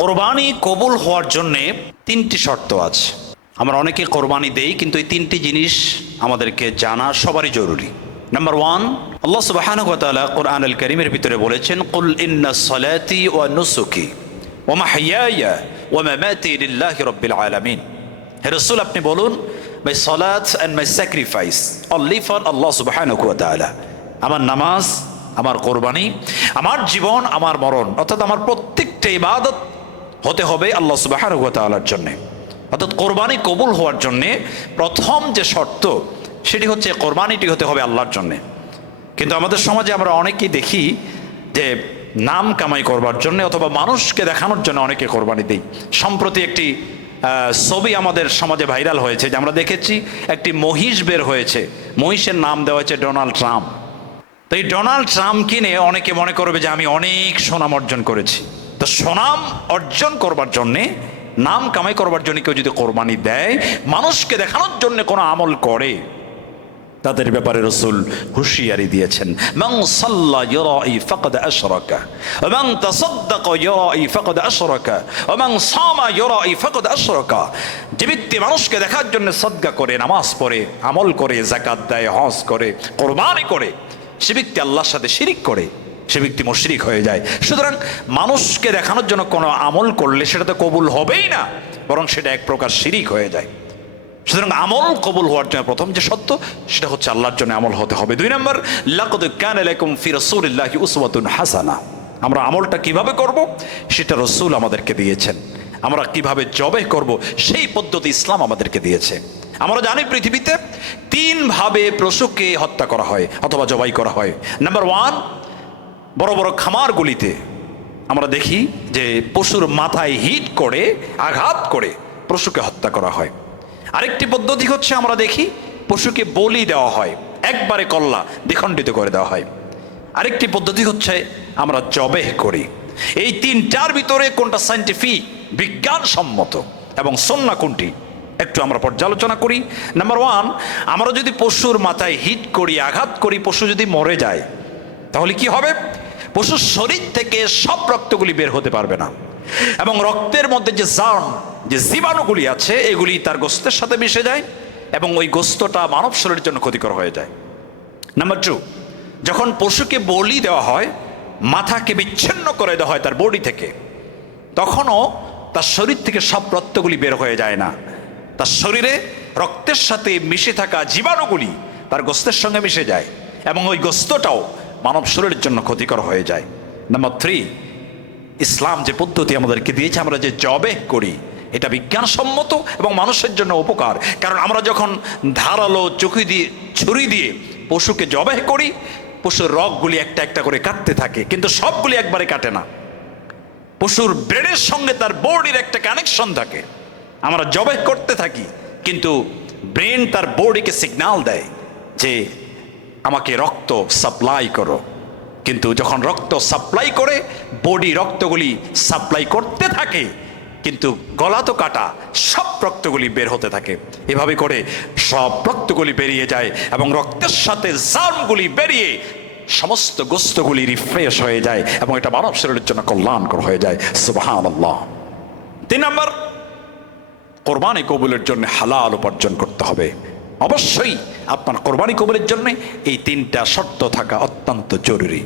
কোরবানি কবুল হওয়ার জন্যে তিনটি শর্ত আছে। আমরা অনেকে কোরবানি দেই, কিন্তু এই তিনটি জিনিস আমাদেরকে জানা সবারই জরুরি। নাম্বার ওয়ান, আল্লাহ সুবহানাহু ওয়া তাআলা কোরআনুল কারীমের ভিতরে বলেছেন, কুল ইন্না সলাতি ওয়া নুসুকি ওয়া মাহইয়ায়া ওয়া মামাতি লিল্লাহি রাব্বিল আলামিন। হে রাসূল, আপনি বলুন, my salat and my sacrifice only for Allah সুবহানাহু ওয়া তাআলা। আমার নামাজ, আমার কোরবানি, আমার জীবন, আমার মরণ, অর্থাৎ আমার প্রত্যেকটা ইবাদত হতে হবে আল্লাহ সুবহানাহু ওয়া তাআলার জন্যে। অর্থাৎ কোরবানি কবুল হওয়ার জন্যে প্রথম যে শর্ত, সেটি হচ্ছে কোরবানিটি হতে হবে আল্লাহর জন্যে। কিন্তু আমাদের সমাজে আমরা অনেকেই দেখি যে নাম কামাই করবার জন্য অথবা মানুষকে দেখানোর জন্য অনেকে কোরবানি দেই। সম্প্রতি একটি ছবি আমাদের সমাজে ভাইরাল হয়েছে, যে আমরা দেখেছি একটি মহিষ বের হয়েছে, মহিষের নাম দেওয়া হয়েছে ডোনাল্ড ট্রাম্প। তো এই ডোনাল্ড ট্রাম্প কিনে অনেকে মনে করবে যে আমি অনেক সুনাম অর্জন করেছি। তো সুনাম অর্জন করবার জন্যে, নাম কামাই করবার জন্য কেউ যদি কোরবানি দেয়, মানুষকে দেখানোর জন্য কোনো আমল করে, তাদের ব্যাপারে রাসূল হুঁশিয়ারি দিয়েছেন, মান সাল্লা ইউরাই ফাকাদ আশরাকা ওয়া মান তাসাদ্দাকা ইউরাই ফাকাদ আশরাকা ওয়া মান সামা ইউরাই ফাকাদ আশরাকা। যে ব্যক্তি মানুষকে দেখার জন্য সাদকা করে, নামাজ পড়ে, আমল করে, যাকাত দেয়, হজ করে, কোরবানি করে, সে ব্যক্তি আল্লাহর সাথে শিরিক করে, সে ব্যক্তি মুশরিক হয়ে যায়। সুতরাং মানুষকে দেখানোর জন্য কোনো আমল করলে সেটা তো কবুল হবেই না, বরং সেটা এক প্রকার শিরিক হয়ে যায়। সুতরাং আমল কবুল হওয়ার জন্য প্রথম যে সত্য, সেটা হচ্ছে আল্লাহর জন্য আমল হতে হবে। দুই নম্বর, লাকাদ কানা লাকুম ফি রাসূলিল্লাহি উসওয়াতুন হাসানা। আমরা আমলটা কিভাবে করব সেটা রাসূল আমাদেরকে দিয়েছেন। আমরা কিভাবে জবাই করব সেই পদ্ধতি ইসলাম আমাদেরকে দিয়েছে। আমরা জানি পৃথিবীতে তিন ভাবে পশুকে হত্যা করা হয় অথবা জবাই করা হয়। নাম্বার ওয়ান, বড় বড় খামারগুলিতে আমরা দেখি যে পশুর মাথায় হিট করে, আঘাত করে পশুকে হত্যা করা হয়। আরেকটি পদ্ধতি হচ্ছে, আমরা দেখি পশুকে বলি দেওয়া হয়, একবারে কল্লা দ্বিখণ্ডিত করে দেওয়া হয়। আরেকটি পদ্ধতি হচ্ছে আমরা জবেহ করি। এই তিনটার ভিতরে কোনটা সায়েন্টিফিক, বিজ্ঞানসম্মত এবং সুন্নাহ কোনটি, একটু আমরা পর্যালোচনা করি। নাম্বার ওয়ান, আমরা যদি পশুর মাথায় হিট করি, আঘাত করি, পশু যদি মরে যায়, তাহলে কি হবে? পশুর শরীর থেকে সব রক্তগুলি বের হতে পারবে না, এবং রক্তের মধ্যে যে জার্ম, যে জীবাণুগুলি আছে, এগুলি তার গোস্তের সাথে মিশে যায় এবং ওই গোস্তটা মানব শরীরের জন্য ক্ষতিকর হয়ে যায়। নাম্বার টু, যখন পশুকে বলি দেওয়া হয়, মাথাকে বিচ্ছিন্ন করে দেওয়া হয় তার বডি থেকে, তখনও তার শরীর থেকে সব রক্তগুলি বের হয়ে যায় না। তার শরীরে রক্তের সাথে মিশে থাকা জীবাণুগুলি তার গোস্তের সঙ্গে মিশে যায় এবং ওই গোস্তটাও মানব শরীরের জন্য ক্ষতিকর হয়ে যায়। নাম্বার থ্রি, ইসলাম যে পদ্ধতি আমাদেরকে দিয়েছে, আমরা যে জবেহ করি, এটা বিজ্ঞানসম্মত এবং মানুষের জন্য উপকার। কারণ আমরা যখন ধারালো ছুরি দিয়ে পশুকে জবেহ করি, পশুর রগগুলি একটা একটা করে কাটতে থাকে, কিন্তু সবগুলি একবারে কাটে না। পশুর ব্রেনের সঙ্গে তার বডির একটা কানেকশন থাকে। আমরা জবেহ করতে থাকি, কিন্তু ব্রেন তার বডিকে সিগন্যাল দেয় যে আমাকে রক্ত সাপ্লাই করো। কিন্তু যখন রক্ত সাপ্লাই করে, বডি রক্তগুলি সাপ্লাই করতে থাকে, কিন্তু গলা তো কাটা, সব রক্তগুলি বের হতে থাকে। এভাবে করে সব রক্তগুলি বেরিয়ে যায় এবং রক্তের সাথে জার্মগুলি বেরিয়ে সমস্ত গোস্তগুলি রিফ্রেশ হয়ে যায় এবং এটা মানব শরীরের জন্য কল্যাণকর হয়ে যায়। সুবহানাল্লাহ। তিন নম্বর, কোরবানি কবুলের জন্য হালাল উপার্জন করতে হবে। অবশ্যই আপনার কোরবানি কবুলের জন্য এই তিনটা শর্ত থাকা অত্যন্ত জরুরি।